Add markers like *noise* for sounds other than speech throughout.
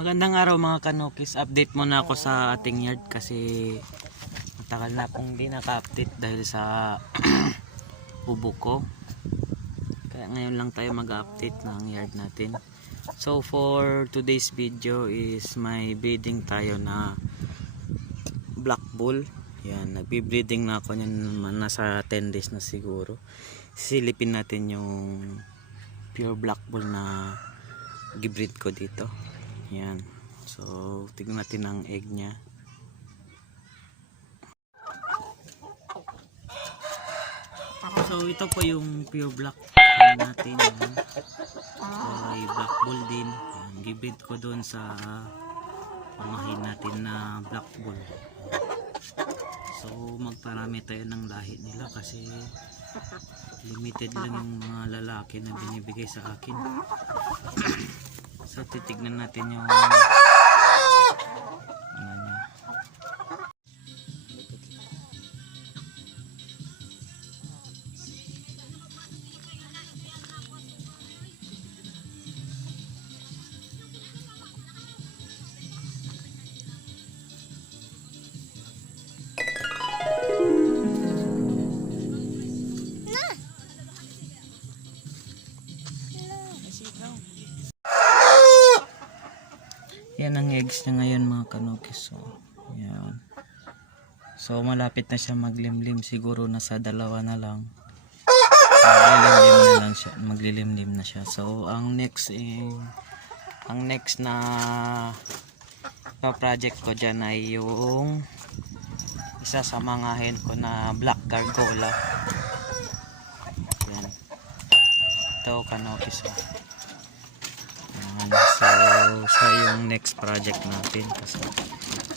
Magandang araw mga kanokis. Update muna ako sa ating yard kasi matagal na akong di naka-update dahil sa *clears throat* ubo ko. Kaya ngayon lang tayo mag-update ng yard natin. So for today's video is may breeding tayo na black bull. Yan, nagbi-breeding na ako niyan nasa 10 days na siguro. Silipin natin yung pure black bull na gibreed ko dito. Yan. So, tignan natin ang egg niya. So, ito po yung pure black natin. Yan. So, ay black bull din. Yan. Gibreed ko doon sa pamahin natin na black bull. So, magparami tayo ng lahi nila kasi limited lang yung mga lalaki na binibigay sa akin. So titignan natin yung Yan ang eggs niya ngayon mga kanokis. So, yan. So, malapit na siya maglimlim. Siguro nasa dalawa na lang. Maglilimlim na lang siya. Maglilimlim na siya. So, ang next eh, ang next na na project ko dyan ay yung isa sa mga hen ko na black gargola. Yan. Ito kanokis. Oh. Ayan. So, sa yung next project natin kasi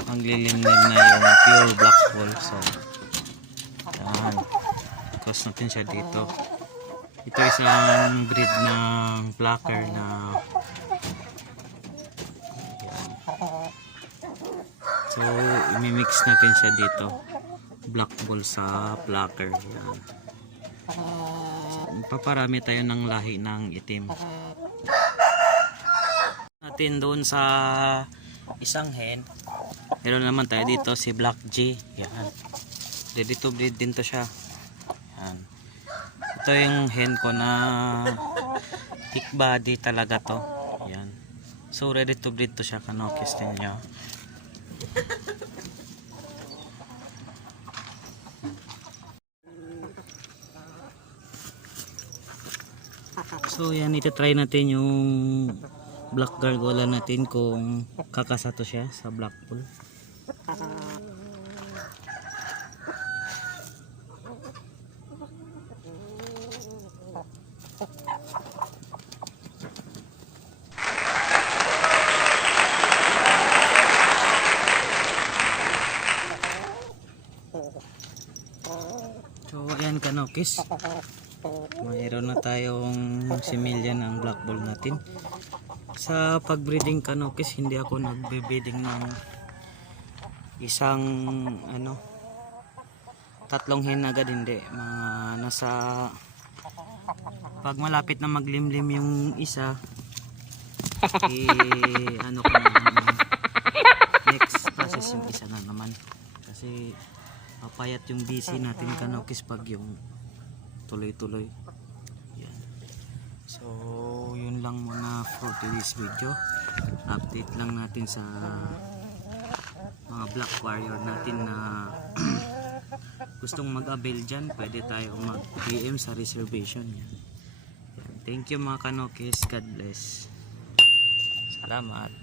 maglilimlim na yung pure black hole. So, yan. Cross natin siya dito. Ito isang breed ng blacker na yan. So, imimix natin siya dito. Black ball sa blacker. Yan. So, paparami tayo ng lahi ng itim natin doon sa isang hen. Meron naman tayo dito si Black G. Yan. Ready to breed din to siya. Yan. Ito yung hen ko na thick body talaga to. Yan. So ready to breed to siya kanokis ninyo So yan, ito-try natin yung black gargola natin kung kakasato siya sa black pool. So ayan kanokis. Mayroon na tayong similya ng black ball natin. Sa pagbreeding kanokis, hindi ako nagbe-breeding ng isang ano tatlong hen agad hindi. Mga nasa pag malapit na maglimlim yung isa *laughs* eh, ano ko naman next process yung isa na naman kasi papayat yung busy natin kanokis pag yung tuloy-tuloy. Yan. So, lang muna for today's video. Update lang natin sa mga black warrior natin na *clears throat* gustong mag-avail dyan. Pwede tayo mag-PM sa reservation. Thank you mga kanokis. God bless. Salamat.